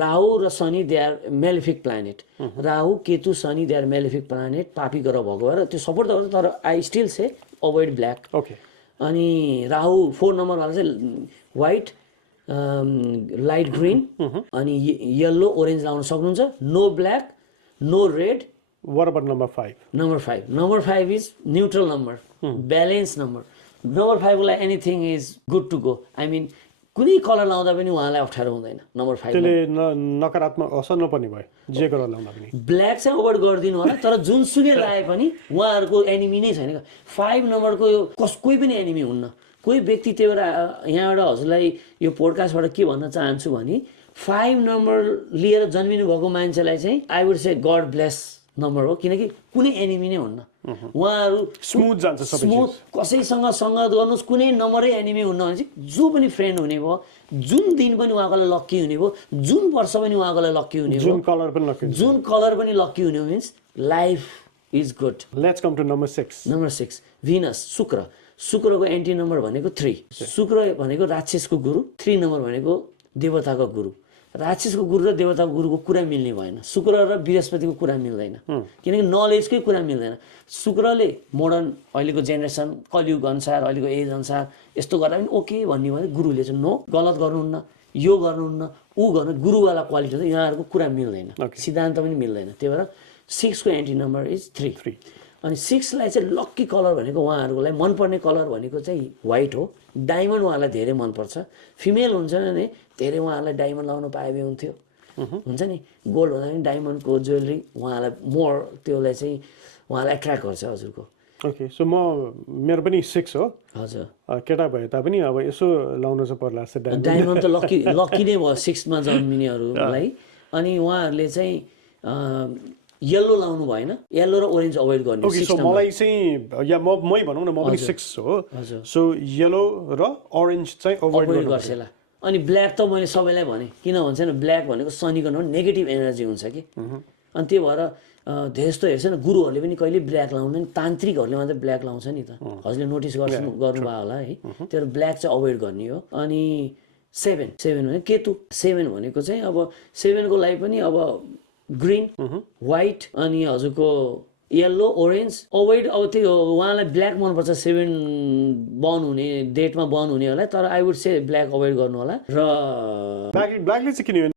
राहु र Shani they are malefic planet Rahu Ketu Shani they are malefic planet पापी ग्रह भएको भएर त्यो सपोर्ट त गर्छ तर I still say avoid black okay अनि राहु 4 नम्बरवाला चाहिँ व्हाइट लाइट ग्रीन अनि येल्लो ओरेन्ज लाउन सक्नुहुन्छ no black no red what about number 5 number 5 is neutral number balance number number 5 को लागि anything is good to go I mean कुनै colour लाउँदा पनि उहाँलाई अप्ठ्यारो हुँदैन नम्बर 5 त्यसले नकारात्मक असर नपर्ने भयो जे कलर लाउँदा पनि ब्ल्याक चाहिँ अभोइड गरिदिनु होला तर जुनसुकै लाए पनि उहाँहरूको एनिमी नै छैन 5 नम्बरको यो कोही पनि एनिमी हुन्न कोही व्यक्ति त्यही भएर यहाँबाट हजुरलाई यो पोडकास्टबाट के भन्न चाहन्छु भने 5 नम्बर लिएर जन्मिनु भएको मान्छेलाई चाहिँ I would say god bless number हो किनकि कुनै एनिमी नै हुन्न उहाँहरू स्मुथ जान्छ सबै स्मुथ कसैसँग सङ्गत गर्नुहोस् कुनै नम्बरै एनिमी हुन्न भने चाहिँ जो पनि फ्रेन्ड हुने भयो जुन दिन पनि उहाँको लागि लक्की हुने भयो जुन वर्ष पनि उहाँको लागि लक्की हुने भयो जुन कलर पनि लक्की जुन कलर पनि लक्की हुने means life is good let's come to number 6 number 6 Venus शुक्रको एन्टी नम्बर भनेको 3 शुक्र भनेको राक्षसको गुरु 3 नम्बर भनेको देवताको गुरु राक्षसको गुरु र देवताको गुरुको कुरा मिल्ने भएन शुक्र र बृहस्पतिको कुरा मिल्दैन किनकि नलेजकै कुरा मिल्दैन शुक्रले मोडर्न अहिलेको जेनेरेसन कलियुग अनुसार अहिलेको एज अनुसार यस्तो गर्दा पनि ओके भन्ने भने गुरुले चाहिँ नो गलत गर्नुहुन्न यो गर्नुहुन्न ऊ गर्नु गुरुवाला क्वालिटी चाहिँ यहाँहरूको कुरा मिल्दैन सिद्धान्त पनि मिल्दैन त्यही भएर 6 को एन्टी नम्बर इज 3 अनि 6 लाई चाहिँ लक्की कलर भनेको उहाँहरूलाई मनपर्ने कलर भनेको चाहिँ व्हाइट हो डायमन्ड उहाँलाई धेरै मनपर्छ फिमेल हुन्छ भने धेरै उहाँहरूलाई डायमन्ड लाउन पाए भए हुन्थ्यो हुन्छ नि गोल्ड भन्दा पनि डायमन्डको ज्वेलरी उहाँलाई मोर त्यसलाई चाहिँ उहाँलाई एट्र्याक्ट गर्छ हजुरको ओके सो मेरो पनि 6 हो हजुर केटा भए तापनि अब यसो लाउन चाहिँ पर्ला जस्तो डायमन्ड त लक्की नै भयो 6 मा जन्मिनेहरूलाई अनि उहाँहरूले चाहिँ येल्लो लाउनु भएन येल्लो र ओरेन्ज अभोइड गर्ने ओके सो मलाई चाहिँ या मै भनौँ न म पनि 6 हो सो येल्लो र ओरेन्ज चाहिँ अभोइड गर्छ ल अनि ब्ल्याक त मैले सबैलाई भने किन भन्छ नि ब्ल्याक भनेको शनिको नेगेटिभ एनर्जी हुन्छ कि अनि त्यो भएर धेरै जस्तो हेर्छ नि गुरुहरूले पनि कहिले ब्ल्याक लाउँदैन तान्त्रिकहरूले मात्रै ब्ल्याक लाउँछ नि त हजुरले नोटिस गर्नुभयो होला है त्यो ब्ल्याक चाहिँ अभोइड गर्ने हो अनि 7 भने केतु 7 भनेको चाहिँ अब 7 को लागि पनि अब ग्रीन व्हाइट अनि हजुरको येल्लो ओरेन्ज अभोइड अब त्यो उहाँलाई ब्ल्याक मनपर्छ 7 बर्न हुने डेटमा बर्न हुनेहरूलाई तर I would say black avoid गर्नु होला र ब्ल्याकले चाहिँ किन